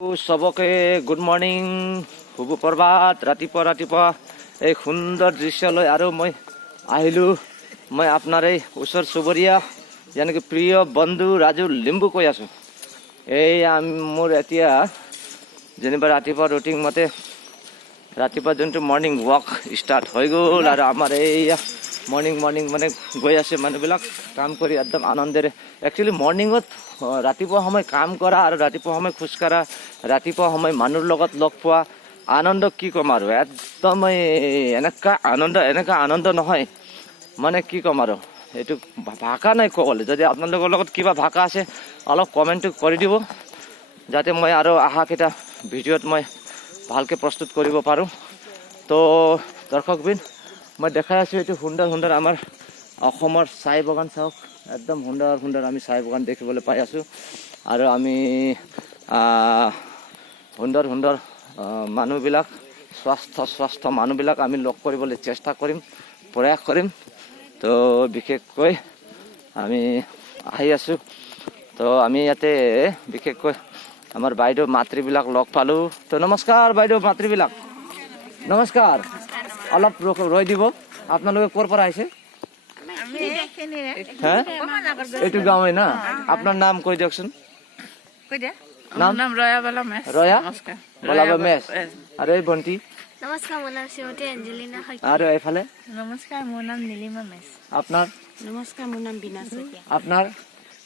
सबके good morning शुभ प्रभात रातिपुवा এই সুন্দৰ দৃশ্যলৈ আৰু মই আহিলো মই আপোনাৰে ওচৰ চুবুৰীয়া যেনেকৈ প্ৰিয় বন্ধু ৰাজু লিম্বু কৈ আছো এই মোৰ এতিয়া যেনিবা ৰাতিপুৱা ৰুটিন মতে ৰাতিপুৱা যোনটো মৰ্নিং ৱাক ষ্টাৰ্ট হৈ গ'ল আৰু আমাৰ এই মৰ্নিং মানে গৈ আছে মানুহবিলাক কাম কৰি একদম আনন্দেৰে একচুৱেলি মৰ্নিঙত ৰাতিপুৱা সময় কাম কৰা আৰু ৰাতিপুৱা সময় খোজকাঢ়া ৰাতিপুৱা সময় মানুহৰ লগত লগ পোৱা আনন্দ কি ক'ম আৰু একদম এনেকা আনন্দ নহয় মানে কি ক'ম আৰু এইটো ভাষা নাই ক'বলৈ যদি আপোনালোকৰ লগত কিবা ভাষা আছে অলপ কমেণ্টটো কৰি দিব যাতে মই আৰু অহাকেইটা ভিডিঅ'ত মই ভালকৈ প্ৰস্তুত কৰিব পাৰোঁ তো দৰ্শকবিন মই দেখাই আছোঁ এইটো সুন্দৰ আমাৰ অসমৰ চাহ বাগান চাওক একদম সুন্দৰ আমি চাহ বাগান দেখিবলৈ পাই আছোঁ আৰু আমি সুন্দৰ মানুহবিলাক স্বাস্থ্য মানুহবিলাক আমি লগ কৰিবলৈ চেষ্টা কৰিম প্ৰয়াস কৰিম তো বিশেষকৈ আমি আহি আছোঁ তো আমি ইয়াতে বিশেষকৈ আমাৰ বাইদেউ মাতৃবিলাক লগ পালোঁ তো নমস্কাৰ বাইদেউ মাতৃবিলাক নমস্কাৰ অলপ ৰৈ দিব আপোনালোকে ক'ৰ পৰা আহিছে হে এইটো গাঁৱে না আপোনাৰ নাম কৈ দিয়কচোন নাম ৰয়া বলাবা মেছ আৰু এই ভণ্টি নমস্কাৰ মোৰ নাম শ্ৰীমতী এঞ্জেলিনা শইকীয়া আৰু এইফালে নমস্কাৰ মোৰ নাম নীলিমা মেছ আপোনাৰ নমস্কাৰ মোৰ নাম বিনা শইকীয়া আপোনাৰ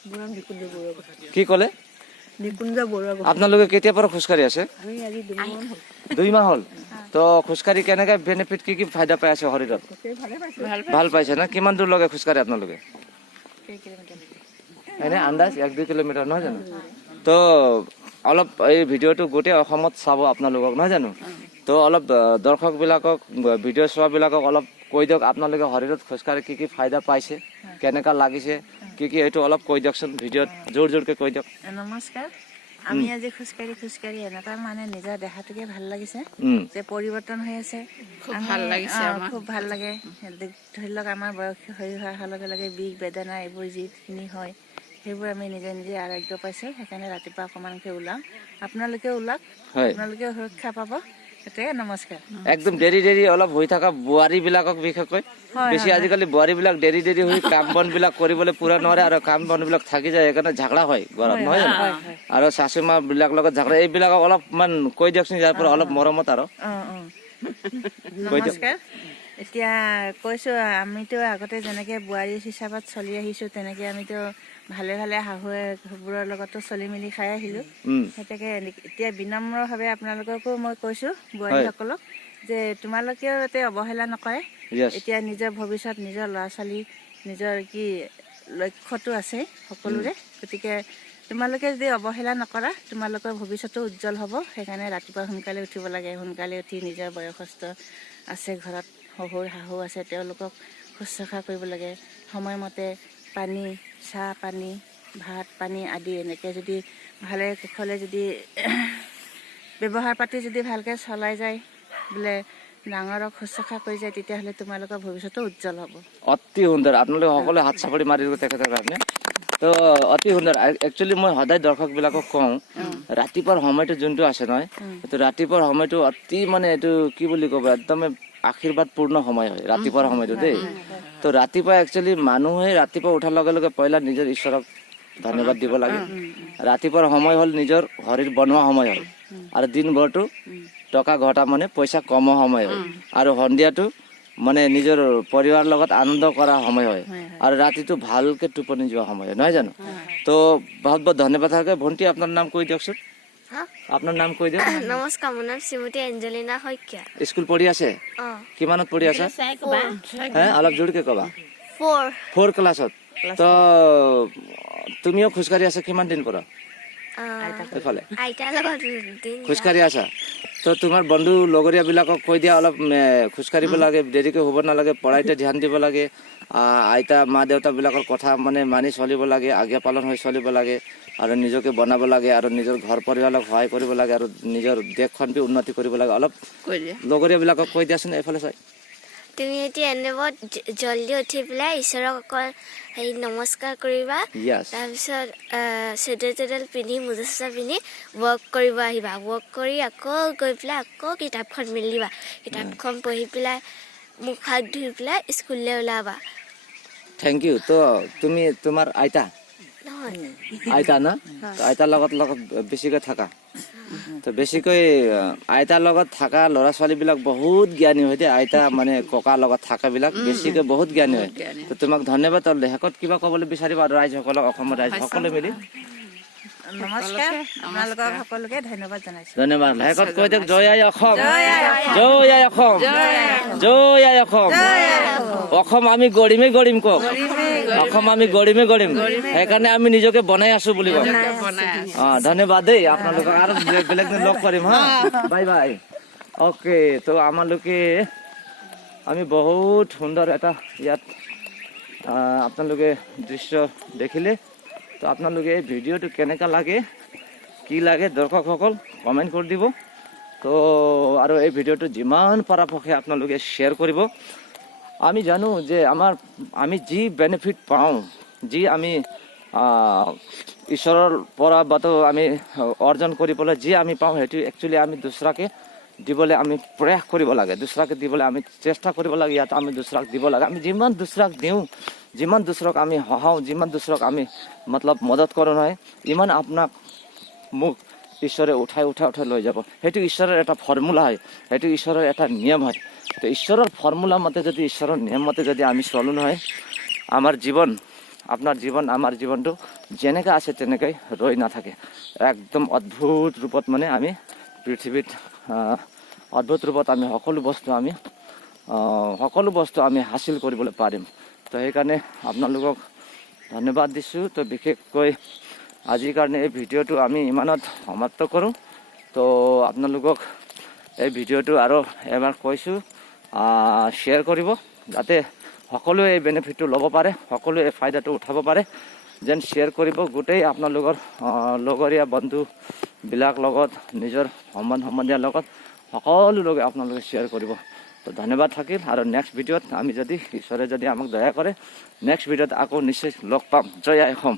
মোৰ নাম নিকুঞ্জ বৰুৱা কি ক'লে নিকুঞ্জ বৰুৱা আপোনালোকে কেতিয়াৰ পৰা খোজকাঢ়ি আছে আমি আজি 2 মাহ হ'ল 2 মাহ হ'ল তো খোজকাঢ়ি কেনেকৈ বেনিফিট কি ফাইদা পাই আছে শৰীৰত ভাল পাইছে না কিমান দূৰলৈকে খোজকাঢ়ে আপোনালোকে এনে আন্দাজ 1-2 কিলোমিটাৰ নহয় জানো তো অলপ এই ভিডিঅ'টো গোটেই অসমত চাব আপোনালোকক নহয় জানো তো অলপ দৰ্শকবিলাকক ভিডিঅ' চোৱাবিলাকক অলপ কৈ দিয়ক আপোনালোকে শৰীৰত খোজকাঢ়ি কি ফাইদা পাইছে কেনেকুৱা লাগিছে কি এইটো অলপ কৈ দিয়কচোন ভিডিঅ'ত জোৰকৈ কৈ দিয়ক নমস্কাৰ আমি আজি খোজকাঢ়ি এনেকুৱা মানে নিজৰ দেহাটোকে ভাল লাগিছে যে পৰিৱৰ্তন হৈ আছে খুব ভাল লাগে ধৰি লওক আমাৰ বয়স হৈ অহাৰ লগে লগে বিষ বেদনা এইবোৰ যিখিনি হয় সেইবোৰ আমি নিজে আৰোগ্য পাইছোঁ সেইকাৰণে ৰাতিপুৱা অকণমানকৈ ওলাওঁ আপোনালোকেও ওলাওক আপোনালোকেও সুৰক্ষা পাব সেইটোৱে নমস্কাৰ একদম দেৰি অলপ হৈ থকা বোৱাৰীবিলাকক বিশেষকৈ বেছি আজিকালি বোৱাৰীবিলাক দেৰি হৈ কাম বনবিলাক কৰিবলৈ পূৰা নোৱাৰে আৰু কাম বনবিলাক থাকি যায় সেইকাৰণে ঝগড়া হয় ঘৰত নহয় জানো আৰু শাশু মাবিলাক লগত ঝগড়া এইবিলাকক অলপমান কৈ দিয়কচোন ইয়াৰ পৰা অলপ মৰমত আৰু নমস্কাৰ এতিয়া কৈছোঁ আমিতো আগতে যেনেকৈ বোৱাৰী হিচাপত চলি আহিছোঁ তেনেকৈ আমিতো ভালে শাহুবোৰৰ লগতো চলি মেলি খাই আহিলোঁ সেইটাকে এতিয়া বিনম্ৰভাৱে আপোনালোককো মই কৈছোঁ বোৱাৰীসকলক যে তোমালোকেও যাতে অৱহেলা নকৰে এতিয়া নিজৰ ভৱিষ্যত নিজৰ ল'ৰা ছোৱালী নিজৰ কি লক্ষ্যটো আছে সকলোৰে গতিকে তোমালোকে যদি অৱহেলা নকৰা তোমালোকৰ ভৱিষ্যতো উজ্জ্বল হ'ব সেইকাৰণে ৰাতিপুৱা সোনকালে উঠিব লাগে সোনকালে উঠি নিজৰ বয়সস্থ আছে ঘৰত শহুৰ শাহু আছে তেওঁলোকক শুশ্ৰূষা কৰিব লাগে সময়মতে পানী চাহ পানী ভাত পানী আদি এনেকৈ যদি ভালে কুশলে যদি ব্যৱহাৰ পাতি যদি ভালকৈ চলাই যায় বোলে ডাঙৰক শুশ্ৰূষা কৰি যায় তেতিয়াহ'লে তোমালোকৰ ভৱিষ্যতো উজ্জ্বল হ'ব অতি সুন্দৰ আপোনালোকে সকলোৱে হাত চাপৰি মাৰি দিব তেখেতৰ কাৰণে তো অতি সুন্দৰ একচুৱেলি মই সদায় দৰ্শকবিলাকক কওঁ ৰাতিপুৱাৰ সময়টো যোনটো আছে নহয় এইটো ৰাতিপুৱাৰ সময়টো অতি মানে এইটো কি বুলি ক'ব একদমে আশীৰ্বাদপূৰ্ণ সময় হয় ৰাতিপুৱাৰ সময়টো দেই তো ৰাতিপুৱা একচুৱেলি মানুহে ৰাতিপুৱা উঠাৰ লগে লগে পহিলা নিজৰ ঈশ্বৰক ধন্যবাদ দিব লাগে ৰাতিপুৱাৰ সময় হ'ল নিজৰ শৰীৰ বনোৱা সময় হয় আৰু দিনভৰটো টকা ঘটা মানে পইচা কমোৱা সময় হয় আৰু সন্ধিয়াটো মানে নিজৰ পৰিবাৰৰ লগত আনন্দ কৰা সময় হয় আৰু ৰাতিটো ভালকৈ টোপনি যোৱা সময় হয় নহয় জানো তো বহুত ধন্যবাদ থাকে ভণ্টি আপোনাৰ নাম কৈ দিয়কচোন আপোনাৰ নাম কৈ দিয়ক নমস্কাৰ মোৰ নাম শ্ৰীমতী এঞ্জেলিনা শইকীয়া স্কুল পঢ়ি আছে কিমানত পঢ়ি আছে হে অলপ জোৰকৈ ক'বা 4 ক্লাছত তো তুমিও খোজকাঢ়ি আছা কিমান দিন পৰা এইফালে খোজকাঢ়ি আছা তো তোমাৰ বন্ধু লগৰীয়াবিলাকক কৈ দিয়া অলপ খোজকাঢ়িব লাগে দেৰিকৈ হ'ব নালাগে পঢ়াইতে ধ্যান দিব লাগে আইতা মা দেউতাবিলাকৰ কথা মানে মানি চলিব লাগে আজ্ঞা পালন হৈ চলিব লাগে আৰু নিজকে বনাব লাগে আৰু নিজৰ ঘৰ পৰিয়ালক সহায় কৰিব লাগে আৰু নিজৰ দেশখন উন্নতি কৰিব লাগে অলপ লগৰীয়াবিলাকক কৈ দিয়াচোন এইফালে চাই তুমি এতিয়া এনেবত জলদি উঠি পেলাই ঈশ্বৰক অকল হেৰি নমস্কাৰ কৰিবা য়েছ তাৰপিছত চেডেল পিন্ধি মোজা চোজা পিন্ধি ৱৰ্ক কৰিব আহিবা ৱৰ্ক কৰি আকৌ গৈ পেলাই আকৌ কিতাপখন মেলিবা কিতাপখন পঢ়ি পেলাই মুখ হাত ধুই পেলাই স্কুললৈ ওলাবা থেংক ইউ তো তুমি তোমাৰ আইতা নহয় আইতা না তো আইতাৰ লগত বেছিকৈ থাকা তো বেছিকৈ আইতাৰ লগত থকা ল'ৰা ছোৱালীবিলাক বহুত জ্ঞানী হয় দেই আইতা মানে ককাৰ লগত থকাবিলাক বেছিকৈ বহুত জ্ঞানী হয় তো তোমাক ধন্যবাদ আৰু শেষত কিবা ক'বলৈ বিচাৰিবা আৰু ৰাইজসকলক অসমৰ ৰাইজ সকলোৱে মিলি নমস্কাৰ আপোনালোকক সকলোকে ধন্যবাদ জনাইছোঁ ধন্যবাদ শেষত কৈ দিয়ক জয় আই অসম জয় আই অসম জয় আই অসম অসম আমি গৰিমে গৰিম কওক অসম আমি গৰিমে গৰিম সেইকাৰণে আমি নিজকে বনাই আছো বুলি কওঁ ধন্যবাদ দেই আপোনালোকক আৰু বেলেগ দিন লগ কৰিম হা বাই বাই অ'কে তো আমালোকে আমি বহুত সুন্দৰ এটা ইয়াত আপোনালোকে দৃশ্য দেখিলে তো আপোনালোকে এই ভিডিঅ'টো কেনেকুৱা লাগে কি লাগে দৰ্শকসকল কমেণ্ট কৰি দিব তো আৰু এই ভিডিঅ'টো যিমান পৰাপক্ষে আপোনালোকে শ্বেয়াৰ কৰিব আমি জানো যে আমি যি বেনিফিট পাওঁ যি আমি ঈশ্বৰৰ পৰা বাটো আমি অৰ্জন কৰিবলৈ যি আমি পাওঁ সেইটো একচুৱেলি আমি দুসৰাকে দিবলৈ আমি প্ৰয়াস কৰিব লাগে দুসৰাকে দিবলৈ আমি চেষ্টা কৰিব লাগে ইয়াত আমি দুসৰাক দিব লাগে আমি যিমান দুসৰাক দিওঁ যিমান দুসৰক আমি সহাওঁ যিমান দুসৰক আমি মতলব মদত কৰোঁ নহয় ইমান আপোনাক মোক ঈশ্বৰে উঠাই লৈ যাব সেইটো ঈশ্বৰৰ এটা ফৰ্মুলা হয় সেইটো ঈশ্বৰৰ এটা নিয়ম হয় তো ঈশ্বৰৰ ফৰ্মুলা মতে যদি ঈশ্বৰৰ নিয়ম মতে যদি আমি চলোঁ নহয় আমাৰ জীৱন আপোনাৰ জীৱন আমাৰ জীৱনটো যেনেকৈ আছে তেনেকৈ ৰৈ নাথাকে একদম অদ্ভুত ৰূপত মানে আমি পৃথিৱীত অদ্ভুত ৰূপত আমি সকলো বস্তু আমি হাসিল কৰিবলৈ পাৰিম তো সেইকাৰণে আপোনালোকক ধন্যবাদ দিছোঁ তো বিশেষকৈ আজিৰ কাৰণে এই ভিডিঅ'টো আমি ইমানত সমাপ্ত কৰোঁ তো আপোনালোকক এই ভিডিঅ'টো আৰু এবাৰ কৈছোঁ শ্বেয়াৰ কৰিব যাতে সকলোৱে এই বেনিফিটটো ল'ব পাৰে সকলোৱে এই ফাইদাটো উঠাব পাৰে যেন শ্বেয়াৰ কৰিব গোটেই আপোনালোকৰ লগৰীয়া বন্ধুবিলাক লগত নিজৰ সম্বন্ধীয়াৰ লগত সকলো লগে আপোনালোকে শ্বেয়াৰ কৰিব তো ধন্যবাদ থাকিল আৰু নেক্সট ভিডিঅ'ত আমি যদি ঈশ্বৰে যদি আমাক দয়া কৰে নেক্সট ভিডিঅ'ত আকৌ নিশ্চয় লগ পাম জয় আই অসম